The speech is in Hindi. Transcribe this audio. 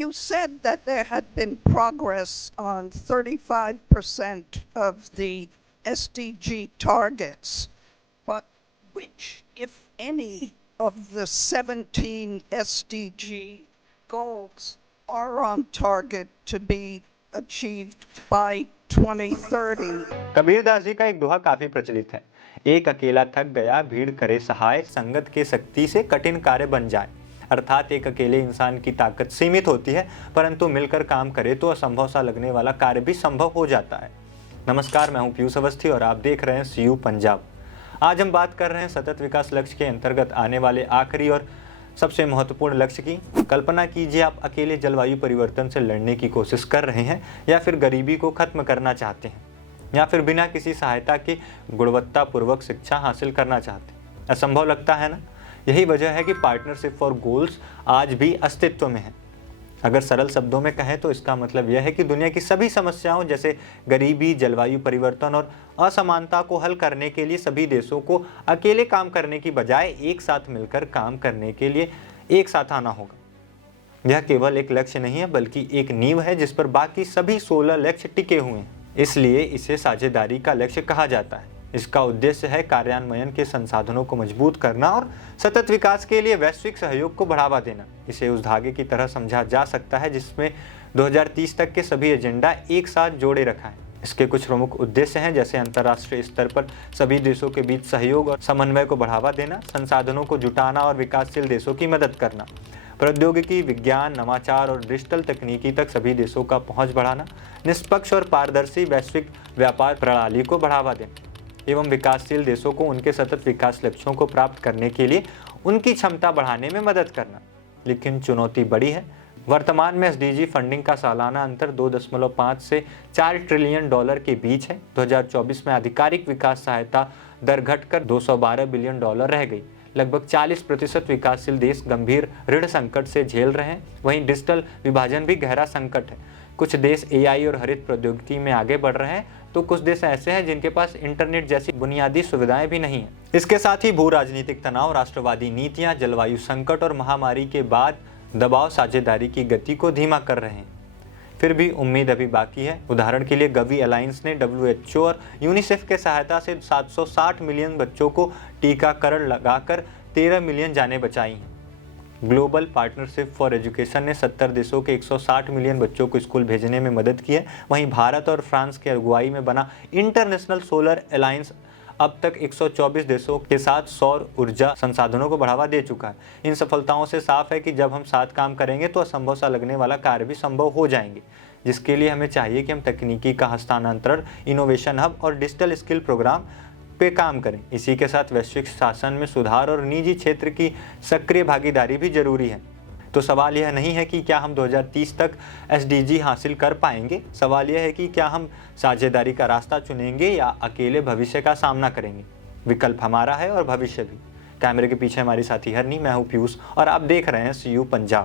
You said that there had been progress on 35% of the SDG targets, but which, if any, of the 17 SDG goals are on target to be achieved by 2030? Kabirdas ji का एक दोहा काफी प्रचलित है। एक अकेला थक गया, भीड़ करे सहाय, संगत के शक्ति से कठिन कार्य बन जाए। अर्थात एक अकेले इंसान की ताकत सीमित होती है, परंतु मिलकर काम करे तो असंभव सा लगने वाला कार्य भी संभव हो जाता है। नमस्कार, मैं हूं पीयूष अवस्थी और आप देख रहे हैं सीयू पंजाब। आज हम बात कर रहे हैं सतत विकास लक्ष्य के अंतर्गत आने वाले आखिरी और सबसे महत्वपूर्ण लक्ष्य की। कल्पना कीजिए, आप अकेले जलवायु परिवर्तन से लड़ने की कोशिश कर रहे हैं, या फिर गरीबी को खत्म करना चाहते हैं, या फिर बिना किसी सहायता के गुणवत्तापूर्वक शिक्षा हासिल करना चाहते हैं। असंभव लगता है ना? यही वजह है कि पार्टनरशिप फॉर गोल्स आज भी अस्तित्व में है। अगर सरल शब्दों में कहें तो इसका मतलब यह है कि दुनिया की सभी समस्याओं जैसे गरीबी, जलवायु परिवर्तन और असमानता को हल करने के लिए सभी देशों को अकेले काम करने की बजाय एक साथ मिलकर काम करने के लिए एक साथ आना होगा। यह केवल एक लक्ष्य नहीं है, बल्कि एक नींव है जिस पर बाकी सभी 16 लक्ष्य टिके हुए हैं। इसलिए इसे साझेदारी का लक्ष्य कहा जाता है। इसका उद्देश्य है कार्यान्वयन के संसाधनों को मजबूत करना और सतत विकास के लिए वैश्विक सहयोग को बढ़ावा देना। इसे उस धागे की तरह समझा जा सकता है जिसमें 2030 तक के सभी एजेंडा एक साथ जोड़े रखा है। इसके कुछ प्रमुख उद्देश्य हैं, जैसे अंतर्राष्ट्रीय स्तर पर सभी देशों के बीच सहयोग और समन्वय को बढ़ावा देना, संसाधनों को जुटाना और विकासशील देशों की मदद करना, प्रौद्योगिकी, विज्ञान, नवाचार और डिजिटल तकनीकी तक सभी देशों का पहुंच बढ़ाना, निष्पक्ष और पारदर्शी वैश्विक व्यापार प्रणाली को बढ़ावा देना एवं विकासशील देशों को उनके सतत विकास लक्ष्यों को प्राप्त करने के लिए उनकी क्षमता बढ़ाने में मदद करना। लेकिन चुनौती बड़ी है। वर्तमान में एसडीजी फंडिंग का सालाना अंतर 2.5 से 4 ट्रिलियन डॉलर के बीच है। 2024 में आधिकारिक विकास सहायता दर घटकर 212 बिलियन डॉलर रह गई। लगभग 40% विकासशील देश गंभीर ऋण संकट से झेल रहे हैं। वहीं डिजिटल विभाजन भी गहरा संकट है। कुछ देश एआई और हरित प्रौद्योगिकी में आगे बढ़ रहे हैं, तो कुछ देश ऐसे हैं जिनके पास इंटरनेट जैसी बुनियादी सुविधाएं भी नहीं है। इसके साथ ही भू राजनीतिक तनाव, राष्ट्रवादी नीतियां, जलवायु संकट और महामारी के बाद दबाव साझेदारी की गति को धीमा कर रहे हैं। फिर भी उम्मीद अभी बाकी है। उदाहरण के लिए गवी अलायंस ने WHO और यूनिसेफ के सहायता से 760 मिलियन बच्चों को टीकाकरण लगाकर 13 मिलियन जानें बचाई हैं। ग्लोबल पार्टनरशिप फॉर एजुकेशन ने 70 देशों के 160 मिलियन बच्चों को स्कूल भेजने में मदद की है। वहीं भारत और फ्रांस के अगुवाई में बना इंटरनेशनल सोलर अलायंस अब तक 124 देशों के साथ सौर ऊर्जा संसाधनों को बढ़ावा दे चुका है। इन सफलताओं से साफ है कि जब हम साथ काम करेंगे तो असंभव सा लगने वाला कार्य भी संभव हो जाएंगे, जिसके लिए हमें चाहिए कि हम तकनीकी का हस्तांतरण, इनोवेशन हब और डिजिटल स्किल प्रोग्राम पे काम करें। इसी के साथ वैश्विक शासन में सुधार और निजी क्षेत्र की सक्रिय भागीदारी भी जरूरी है। तो सवाल यह नहीं है कि क्या हम 2030 तक एसडीजी हासिल कर पाएंगे। सवाल यह है कि क्या हम साझेदारी का रास्ता चुनेंगे या अकेले भविष्य का सामना करेंगे। विकल्प हमारा है और भविष्य भी। कैमरे के पीछे हमारी साथी हरनी, मैं हूं पीयूष और आप देख रहे हैं सीयू पंजाब।